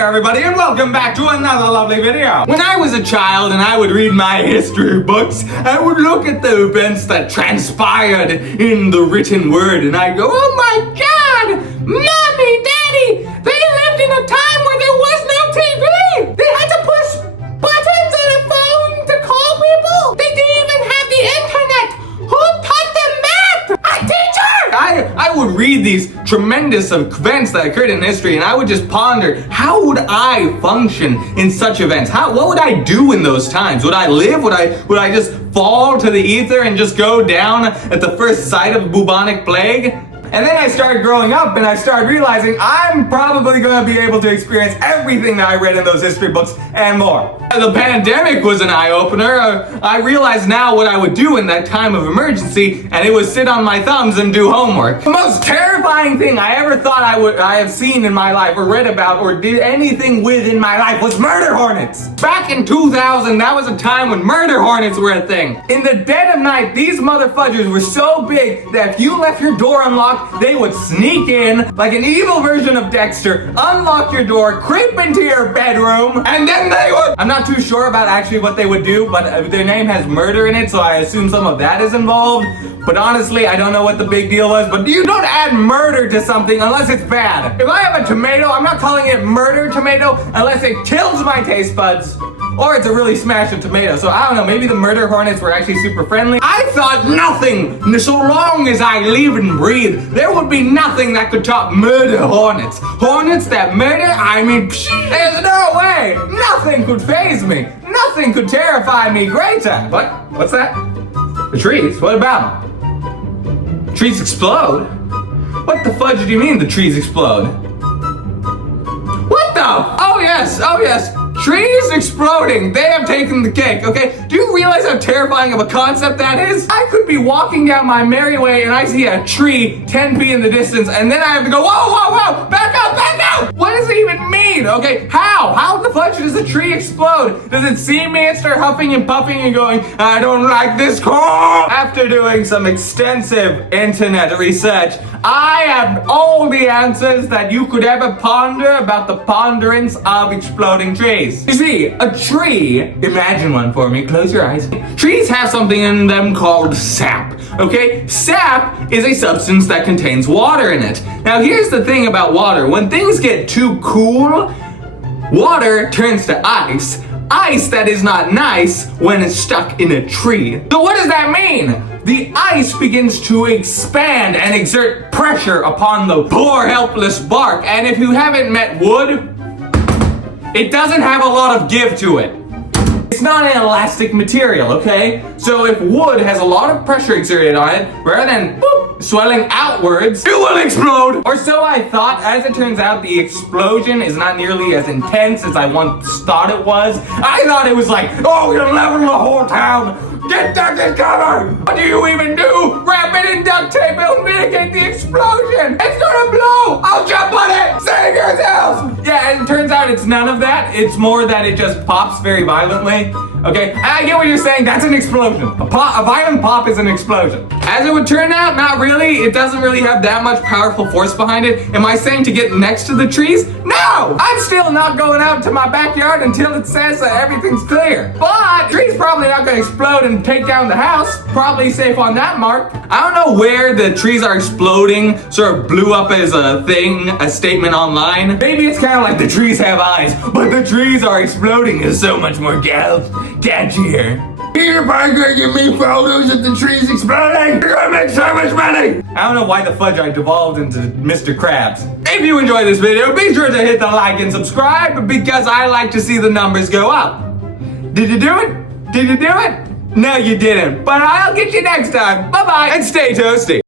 there everybody, and welcome back to another lovely video. When I was a child and I would read my history books, I would look at the events that transpired in the written word and I'd go, oh my god, mommy, daddy, they lived in a time where there was no TV. They had to push buttons on a phone to call people. They didn't even have the internet. Who taught them math? A teacher! I would read these tremendous events that occurred in history and I would just ponder, how would I function in such events? What would I do in those times? Would I live? Would I just fall to the ether and just go down at the first sight of bubonic plague? And then I started growing up and I started realizing I'm probably going to be able to experience everything that I read in those history books and more. The pandemic was an eye-opener. I realized now what I would do in that time of emergency, and it was sit on my thumbs and do homework. The most terrifying thing I ever thought I have seen in my life or read about or did anything with in my life was murder hornets. Back in 2000, that was a time when murder hornets were a thing. In the dead of night, these motherfuckers were so big that if you left your door unlocked, they would sneak in like an evil version of Dexter, unlock your door, creep into your bedroom, and then they would... I'm not too sure about actually what they would do, but their name has murder in it, so I assume some of that is involved. But honestly, I don't know what the big deal was, but you don't add murder to something unless it's bad. If I have a tomato, I'm not calling it murder tomato unless it kills my taste buds. Or it's a really smashed tomato. So I don't know, maybe the murder hornets were actually super friendly. I thought nothing, so long as I live and breathe, there would be nothing that could top murder hornets. Hornets that murder, I mean, there's no way. Nothing could faze me. Nothing could terrify me greater. What? What's that? The trees? What about them? Trees explode? What the fudge do you mean the trees explode? What the? Oh yes. Trees exploding. They have taken the cake, okay? Do you realize how terrifying of a concept that is? I could be walking down my merry way and I see a tree 10 feet in the distance and then I have to go, whoa, back up! What does it even mean? Okay, how the fudge does a tree explode? Does it see me and start huffing and puffing and going, I don't like this cold? After doing some extensive internet research, I have all the answers that you could ever ponder about the ponderance of exploding trees. You see, a tree, imagine one for me, close your eyes. Trees have something in them called sap, okay? Sap is a substance that contains water in it. Now here's the thing about water. When things get too cool, water turns to ice. Ice that is not nice when it's stuck in a tree. So what does that mean? The ice begins to expand and exert pressure upon the poor helpless bark. And if you haven't met wood, it doesn't have a lot of give to it. It's not an elastic material, okay? So if wood has a lot of pressure exerted on it, rather than swelling outwards, it will explode. Or so I thought. As it turns out, the explosion is not nearly as intense as I once thought it was. I thought it was like, oh, you're leveling the whole town. Get ducted cover! What do you even do? Wrap it in duct tape, it'll mitigate the explosion! It's gonna blow! I'll jump on it! Save yourselves! Yeah, and it turns out it's none of that. It's more that it just pops very violently. Okay, I get what you're saying, that's an explosion. A violent pop is an explosion. As it would turn out, not really. It doesn't really have that much powerful force behind it. Am I saying to get next to the trees? No! I'm still not going out to my backyard until it says that everything's clear. But trees probably not gonna explode and take down the house. Probably safe on that mark. I don't know where the trees are exploding sort of blew up as a thing, a statement online. Maybe it's kind of like the trees have eyes, but the trees are exploding is so much more catchier. You're probably gonna give me photos of the trees exploding. You're gonna make so much money. I don't know why the fudge I devolved into Mr. Krabs. If you enjoyed this video, be sure to hit the like and subscribe because I like to see the numbers go up. Did you do it? Did you do it? No, you didn't. But I'll get you next time. Bye-bye and stay toasty.